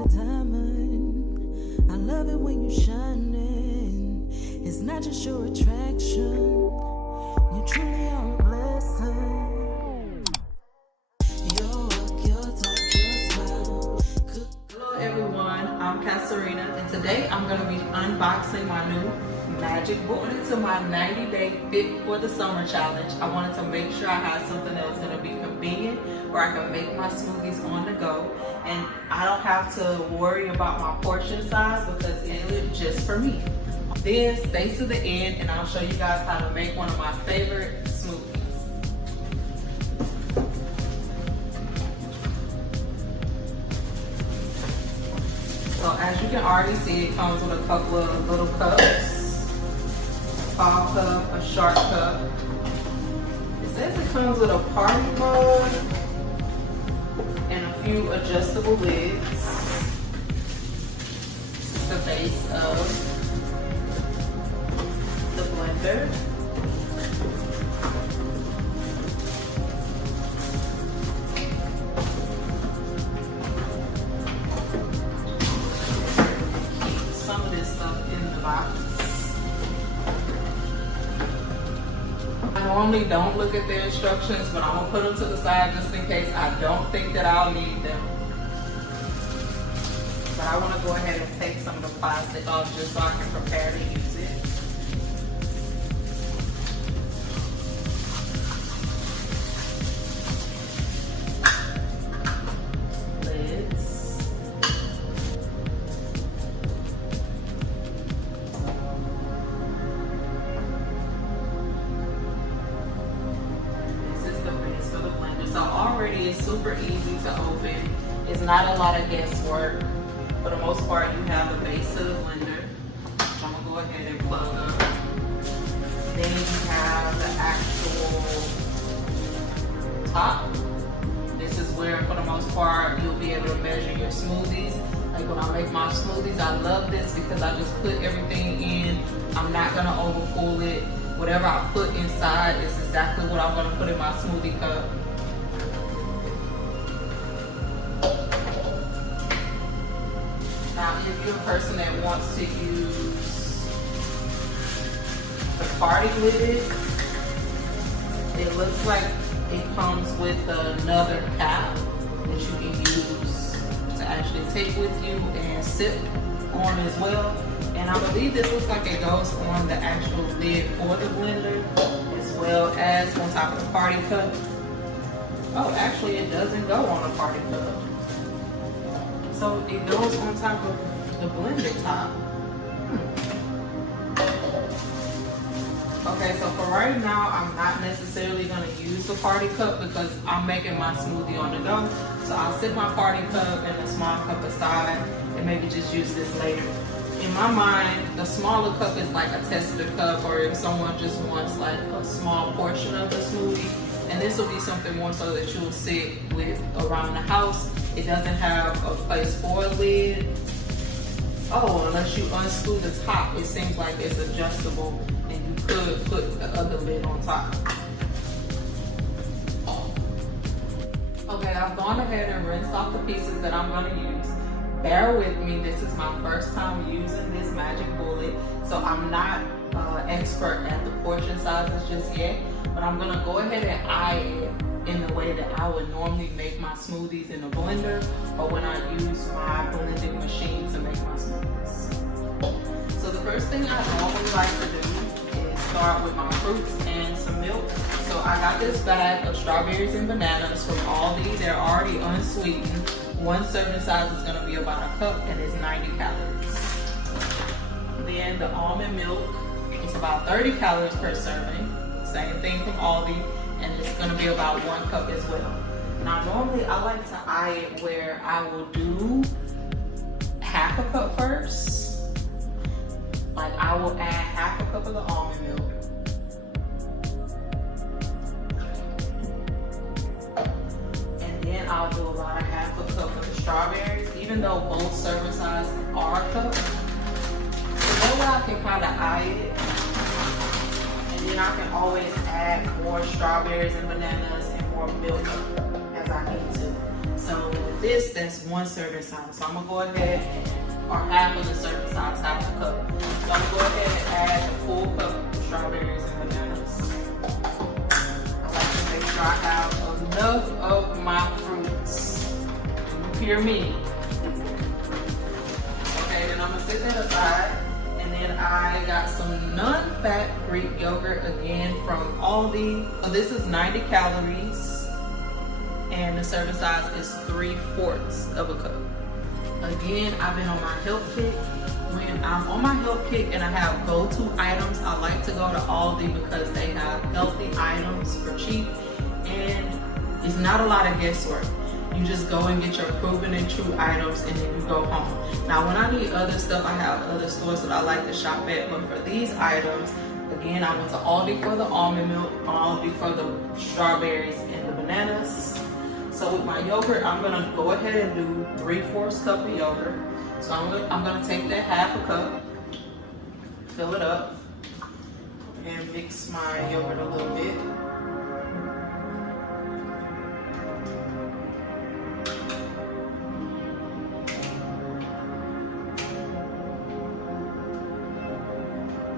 a diamond. I love it when you shining. It's not just your attraction. You truly are a blessing. Your walk, your talk, your smile. Hello everyone, I'm Kasarena, and today I'm going to be unboxing my new Magic Bullet to my 90-day Fit for the Summer challenge. I wanted to make sure I had something that was going to be convenient where I can make my smoothies on the go, and I don't have to worry about my portion size because it is just for me. Then stay to the end and I'll show you guys how to make one of my favorite smoothies. So as you can already see, it comes with a couple of little cups. A tall cup, a short cup. It says it comes with a party mug and a few adjustable lids. This is the base of the blender. Keep some of this stuff in the box. I normally don't look at the instructions, but I'm gonna put them to the side just in case I don't think that I'll need them. But I wanna go ahead and take some of the plastic off just so I can prepare to use it. It's super easy to open. It's not a lot of guesswork. For the most part, you have the base of the blender, which I'm gonna go ahead and plug up. Then you have the actual top. This is where, for the most part, you'll be able to measure your smoothies. Like when I make my smoothies, I love this because I just put everything in. I'm not gonna overfull it. Whatever I put inside is exactly what I'm gonna put in my smoothie cup. Now, if you're a person that wants to use the party lid, it looks like it comes with another cap that you can use to actually take with you and sip on as well. And I believe this looks like it goes on the actual lid for the blender as well as on top of the party cup. Oh, actually it doesn't go on the party cup. So it goes on top of the blender top. Okay, so for right now, I'm not necessarily gonna use the party cup because I'm making my smoothie on the go. So I'll sit my party cup and a small cup aside and maybe just use this later. In my mind, the smaller cup is like a tester cup, or if someone just wants like a small portion of the smoothie. And this will be something more so that you'll sit with around the house. It doesn't have a place for a lid. Oh, unless you unscrew the top, it seems like it's adjustable and you could put the other lid on top. Okay, I've gone ahead and rinsed off the pieces that I'm gonna use. Bear with me, this is my first time using this Magic Bullet, so I'm not expert at the portion sizes just yet, but I'm gonna go ahead and eye it in the way that I would normally make my smoothies in a blender or when I use my blending machine to make my smoothies. So the first thing I normally like to do is start with my fruits and some milk. So I got this bag of strawberries and bananas from Aldi. They're already unsweetened. One serving size is gonna be about a cup and it's 90 calories. Then the almond milk is about 30 calories per serving. Same thing from Aldi. And it's gonna be about 1 cup as well. Now normally I like to eye it where I will do half a cup first. Like I will add half a cup of the almond milk. And then I'll do about a half a cup of the strawberries, even though both serving sizes are a cup. So that way I can kind of eye it. And then I can always add more strawberries and bananas and more milk as I need to. So this, that's 1 serving size. So I'm gonna go ahead, or half of the serving size, half a cup. So I'm gonna go ahead and add a full cup of strawberries and bananas. I like to make sure I have enough of my fruits. You hear me? Okay, then I'm gonna set that aside. And then I got some non-fat Greek yogurt, again from Aldi. So this is 90 calories. And the serving size is 3/4 of a cup. Again, I've been on my health kick. When I'm on my health kick and I have go-to items, I like to go to Aldi because they have healthy items for cheap, and it's not a lot of guesswork. You just go and get your proven and true items, and then you go home. Now, when I need other stuff, I have other stores that I like to shop at, but for these items, again, I went to Aldi for the almond milk, Aldi for the strawberries and the bananas. So with my yogurt, I'm gonna go ahead and do 3/4 cup of yogurt. So I'm gonna take that half a cup, fill it up, and mix my yogurt a little bit.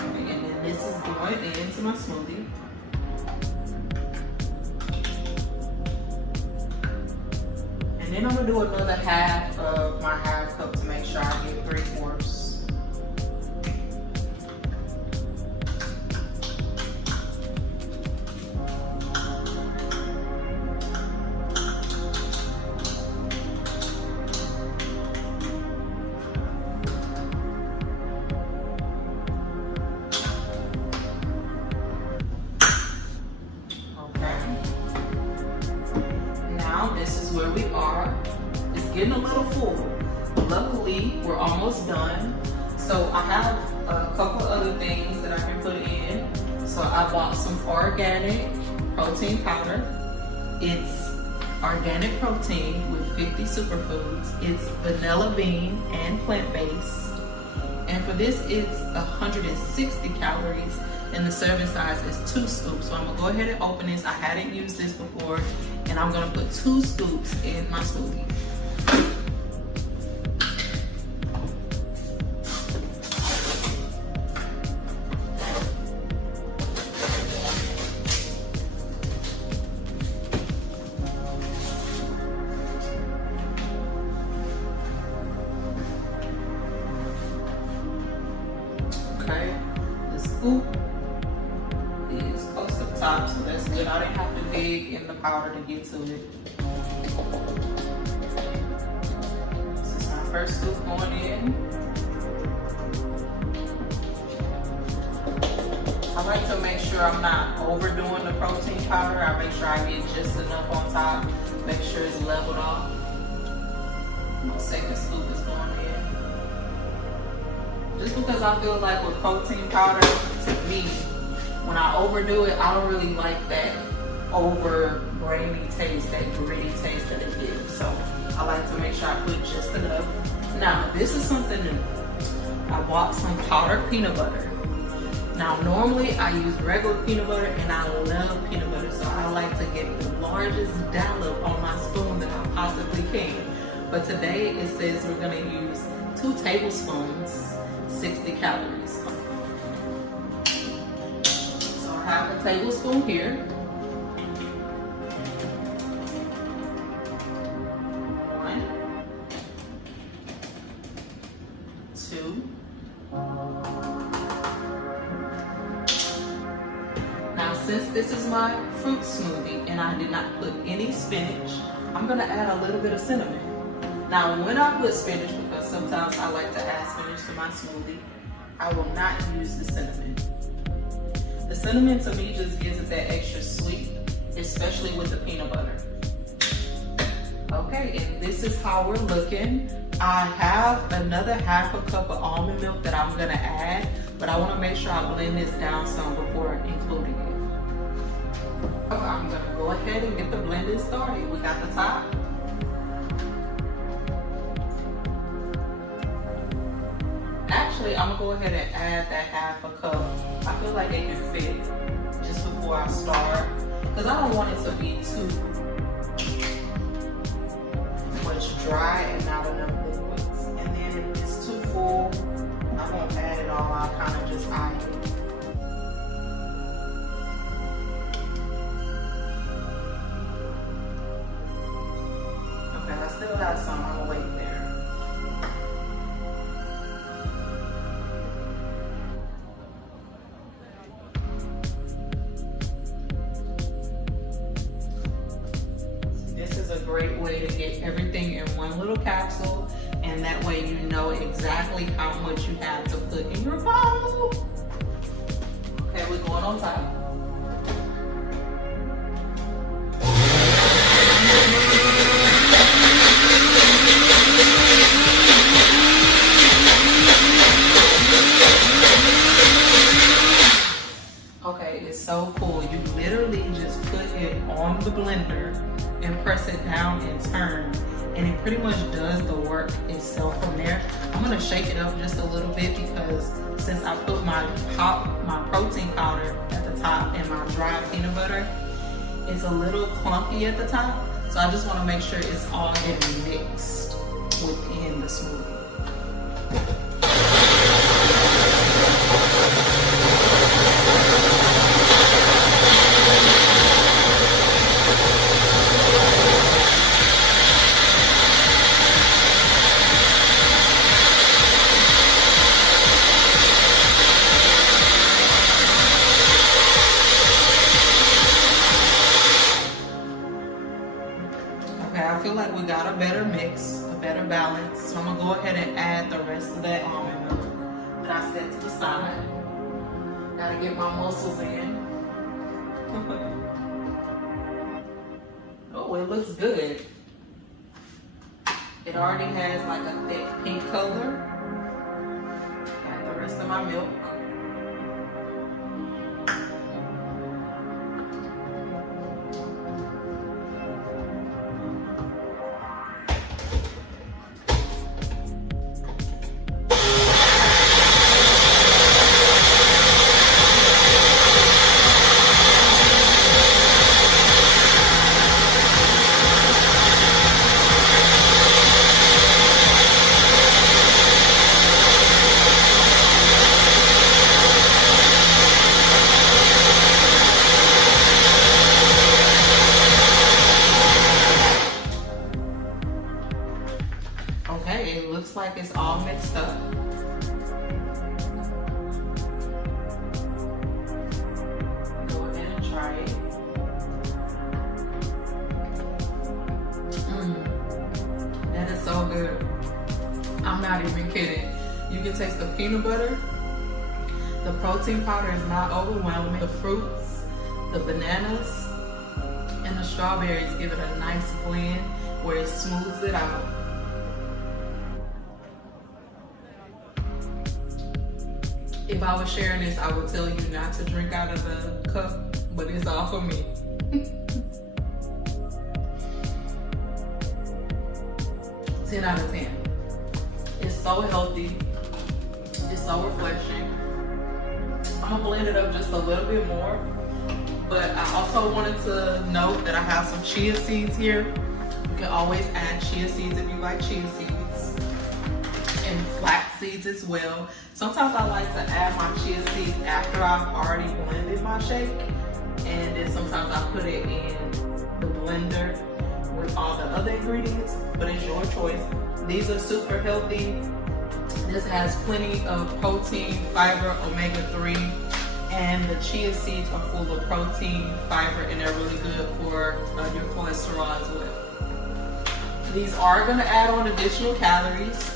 Okay, and then this is going into my smoothie. And then I'm gonna do another half of my half cup to make sure I get 3/4. This is where we are. It's getting a little full. Luckily, we're almost done. So I have a couple other things that I can put in. So I bought some organic protein powder. It's organic protein with 50 superfoods. It's vanilla bean and plant-based. And for this, it's 160 calories. And the serving size is 2 scoops. So I'm gonna go ahead and open this. I hadn't used this before, and I'm gonna put 2 scoops in my smoothie. Okay, the scoop is close to the top, so that's good. I didn't have to dig in the powder to get to it. This is my first scoop going in. I like to make sure I'm not overdoing the protein powder. I make sure I get just enough on top, make sure it's leveled off. My second scoop is going in. Just because I feel like with protein powder, to me, when I overdo it, I don't really like that over grainy taste, that gritty taste that it gives. So I like to make sure I put just enough. Now, this is something new. I bought some powdered peanut butter. Now, normally I use regular peanut butter, and I love peanut butter, so I like to get the largest dollop on my spoon that I possibly can. But today it says we're gonna use 2 tablespoons, 60 calories. So I have a tablespoon here. 1, 2. Now, since this is my fruit smoothie and I did not put any spinach, I'm gonna add a little bit of cinnamon. Now, when I put spinach, because sometimes I like to add spinach to my smoothie, I will not use the cinnamon. The cinnamon to me just gives it that extra sweet, especially with the peanut butter. Okay, and this is how we're looking. I have another half a cup of almond milk that I'm gonna add, but I wanna make sure I blend this down some before including it. I'm gonna go ahead and get the blending started. We got the top. Actually, I'm gonna go ahead and add that half a cup. I feel like it can fit just before I start, because I don't want it to be too dry and not enough liquids. And then if it's too full, I won't add it all. I'll kind of just eye it. Okay, I still have some. I'm gonna wait there. This is a great way to get everything in one little capsule, and that way you know exactly how much you have to put in your bottle. Okay, we're going on top. Okay, it's so cool. You literally just put it on the blender and press it down and turn, and it pretty much does the work itself from there. I'm gonna shake it up just a little bit because since I put my protein powder at the top and my dry peanut butter, it's a little clumpy at the top. So I just wanna make sure it's all getting mixed within the smoothie. I feel like we got a better mix, a better balance. So I'm gonna go ahead and add the rest of that almond milk that I set to the side. Gotta get my muscles in. Oh, it looks good. It already has like a thick pink color. Add the rest of my milk. Okay, it looks like it's all mixed up. Go ahead and try it. That is so good. I'm not even kidding. You can taste the peanut butter. The protein powder is not overwhelming. The fruits, the bananas, and the strawberries give it a nice blend where it smooths it out. If I was sharing this, I would tell you not to drink out of the cup, but it's all for me. 10 out of 10. It's so healthy. It's so refreshing. I'm gonna blend it up just a little bit more, but I also wanted to note that I have some chia seeds here. You can always add chia seeds if you like chia seeds. And flax seeds as well. Sometimes I like to add my chia seeds after I've already blended my shake, and then sometimes I put it in the blender with all the other ingredients, but it's your choice. These are super healthy. This has plenty of protein, fiber, omega-3, and the chia seeds are full of protein, fiber, and they're really good for your cholesterol as well. These are gonna add on additional calories,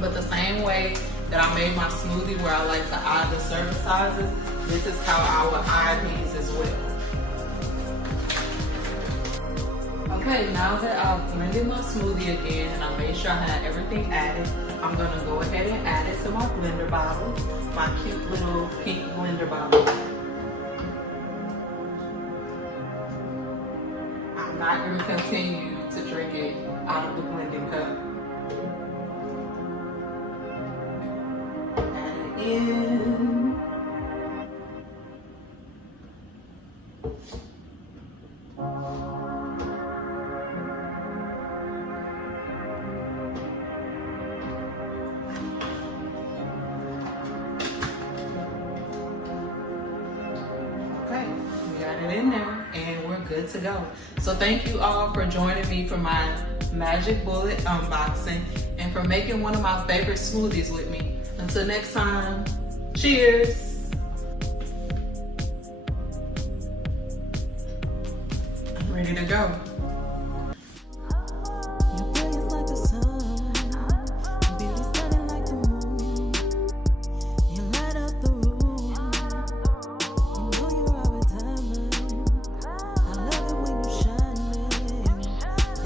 but the same way that I made my smoothie where I like to eye the serving sizes, this is how I would eye these as well. Okay, now that I've blended my smoothie again and I made sure I had everything added, I'm gonna go ahead and add it to my blender bottle, my cute little pink blender bottle. I'm not gonna continue to drink it out of the blending cup. In. it in there and we're good to go. So thank you all for joining me for my Magic Bullet unboxing and for making one of my favorite smoothies with me. Until next time, cheers. I'm ready to go.